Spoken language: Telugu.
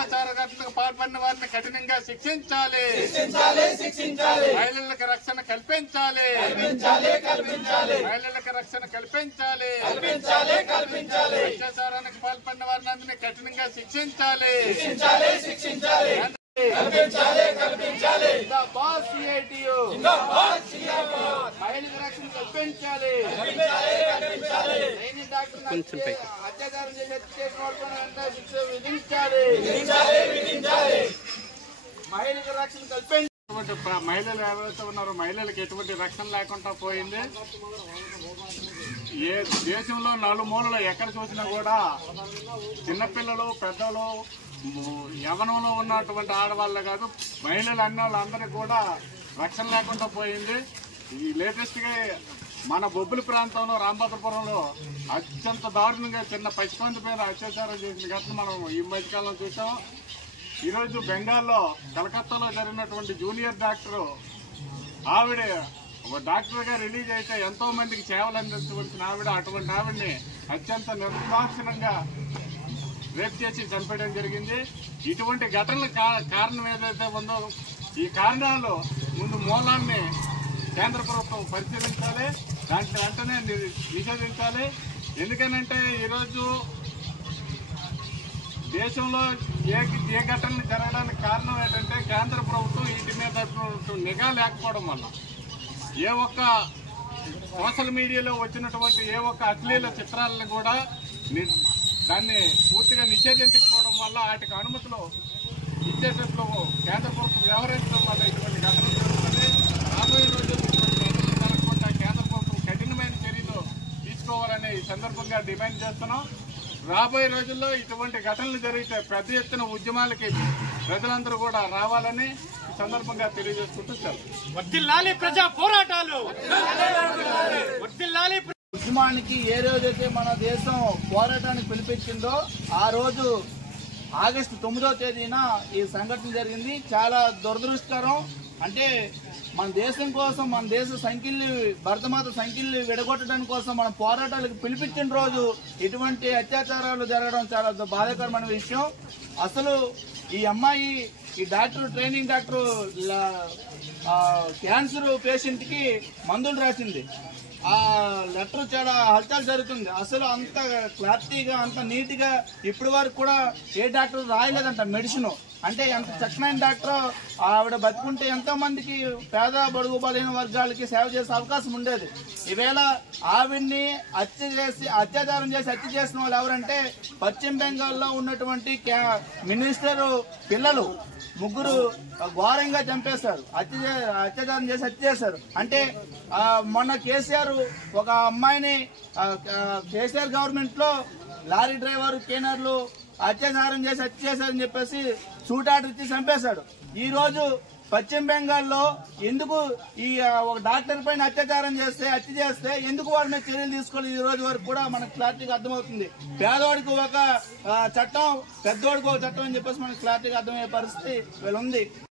అత్యాచార ఘటనకు పాల్పడిన వారిని కఠినంగా శిక్షించాలి. మహిళలకు రక్షణ కల్పించాలి. మహిళలకు రక్షణ కల్పించాలి. అత్యాచారానికి పాల్పడిన వారిని అందరినీ కఠినంగా శిక్షించాలి. మహిళలకు రక్షణ కల్పించాలి. అత్యాచారం చేసిన వాళ్ళ శిక్ష విధించాలి. మహిళలకు రక్షణ కల్పించాలి. మహిళలు ఎవరైతే ఉన్నారో మహిళలకు ఎటువంటి రక్షణ లేకుండా పోయింది. ఏ దేశంలో నలుమూలలో ఎక్కడ చూసినా కూడా చిన్నపిల్లలు, పెద్దలు, యవనంలో ఉన్నటువంటి ఆడవాళ్ళు కాదు, మహిళలు అన్న వాళ్ళందరికీ కూడా రక్షణ లేకుండా పోయింది. ఈ లేటెస్ట్గా మన బొబ్బుల ప్రాంతంలో రాంభద్రపురంలో అత్యంత దారుణంగా చిన్న పసికందు మీద అత్యాచారం చేసిన ఘటన మనం ఈ మధ్యకాలంలో చూసాం. ఈరోజు బెంగాల్లో కలకత్తాలో జరిగినటువంటి జూనియర్ డాక్టరు ఆవిడ డాక్టర్ గా రిలీజ్ అయితే ఎంతో మందికి సేవలు అందించవలసిన అటువంటి ఆవిడని అత్యంత నిర్దాక్షిణ్యంగా రేప్ చేసి చంపేయడం జరిగింది. ఇటువంటి ఘటనల కారణం ఏదైతే ఉందో ఈ కారణాలు ముందు మూలాన్ని కేంద్ర ప్రభుత్వం పరిశీలించాలి. దాంట్లో వెంటనే నిషేధించాలి. ఎందుకనంటే ఈరోజు దేశంలో ఏ ఘటనలు జరగడానికి కారణం ఏంటంటే కేంద్ర ప్రభుత్వం వీటి మీద నిఘా లేకపోవడం వల్ల ఏ ఒక్క సోషల్ మీడియాలో వచ్చినటువంటి ఏ ఒక్క అశ్లీల చిత్రాలను కూడా దాన్ని పూర్తిగా నిషేధించకపోవడం వల్ల వాటికి అనుమతులు ఇచ్చేటట్లు కేంద్ర ప్రభుత్వం వ్యవహరించడం వల్ల ఇటువంటి ఘటనలు జరుగుతుంది. రాబోయే రోజుల్లో ఇటువంటి ఘటనలు జరగకుండా కేంద్ర ప్రభుత్వం కఠినమైన చర్యలు తీసుకోవాలని ఈ సందర్భంగా డిమాండ్ చేస్తున్నాం. రాబోయే రోజుల్లో ఇటువంటి ఘటనలు జరిగితే పెద్ద ఎత్తున ఉద్యమాలకి ప్రజలందరూ కూడా రావాలని ఈ సందర్భంగా తెలియజేసుకుంటూ వర్ధిల్లాలి ప్రజా పోరాటాలు. ఉద్యమానికి ఏ రోజైతే మన దేశం పోరాటానికి పిలిపించిందో ఆ రోజు ఆగస్టు 9వ తేదీన ఈ సంఘటన జరిగింది. చాలా దురదృష్టకరం. అంటే మన దేశం కోసం, మన దేశ సంఖ్యల్ని, భరతమాత సంఖ్యల్ని విడగొట్టడం కోసం మన పోరాటాలకు పిలిపించిన రోజు ఇటువంటి అత్యాచారాలు జరగడం చాలా బాధాకరమైన విషయం. అసలు ఈ అమ్మాయి, ఈ doctor, training doctor cancer patient కి మందులు రాసింది. ఆ లెటర్ చాలా హల్చల్ జరుగుతుంది. అసలు అంత క్లారిటీగా, అంత నీట్ గా ఇప్పటి వరకు కూడా ఏ డాక్టర్ రాయలేదంట మెడిసిన్. అంటే ఎంత చక్కనైన డాక్టర్, ఆవిడ బతుకుంటే ఎంతో మందికి, పేద బడుగు బలైన వర్గాలకి సేవ చేసే అవకాశం ఉండేది. ఈవేళ ఆవిడ్ని అత్యాచారం చేసి హత్య చేసిన వాళ్ళు ఎవరంటే పశ్చిమ బెంగాల్లో ఉన్నటువంటి మినిస్టర్ పిల్లలు ముగ్గురు ఘోరంగా చంపేశారు. అత్యాచారం చేసి హత్య చేశారు. అంటే మొన్న కేసీఆర్ ఒక అమ్మాయిని, కేసీఆర్ గవర్నమెంట్ లో లారీ డ్రైవర్, క్లీనర్లు అత్యాచారం చేసి హత్య చేశారని చెప్పేసి షూటాటర్ ఇచ్చి చంపేశాడు. ఈ రోజు పశ్చిమ బెంగాల్లో ఎందుకు ఈ ఒక డాక్టర్ పైన హత్య చేస్తే ఎందుకు వాళ్ళ మీద చర్యలు తీసుకోవాలి ఈ రోజు వరకు కూడా మనకు క్లారిటీగా అర్థమవుతుంది. పేదవాడికి ఒక చట్టం, పెద్దోడికి ఒక చట్టం అని చెప్పేసి మనకు క్లారిటీగా అర్థమయ్యే పరిస్థితి వీళ్ళు ఉంది.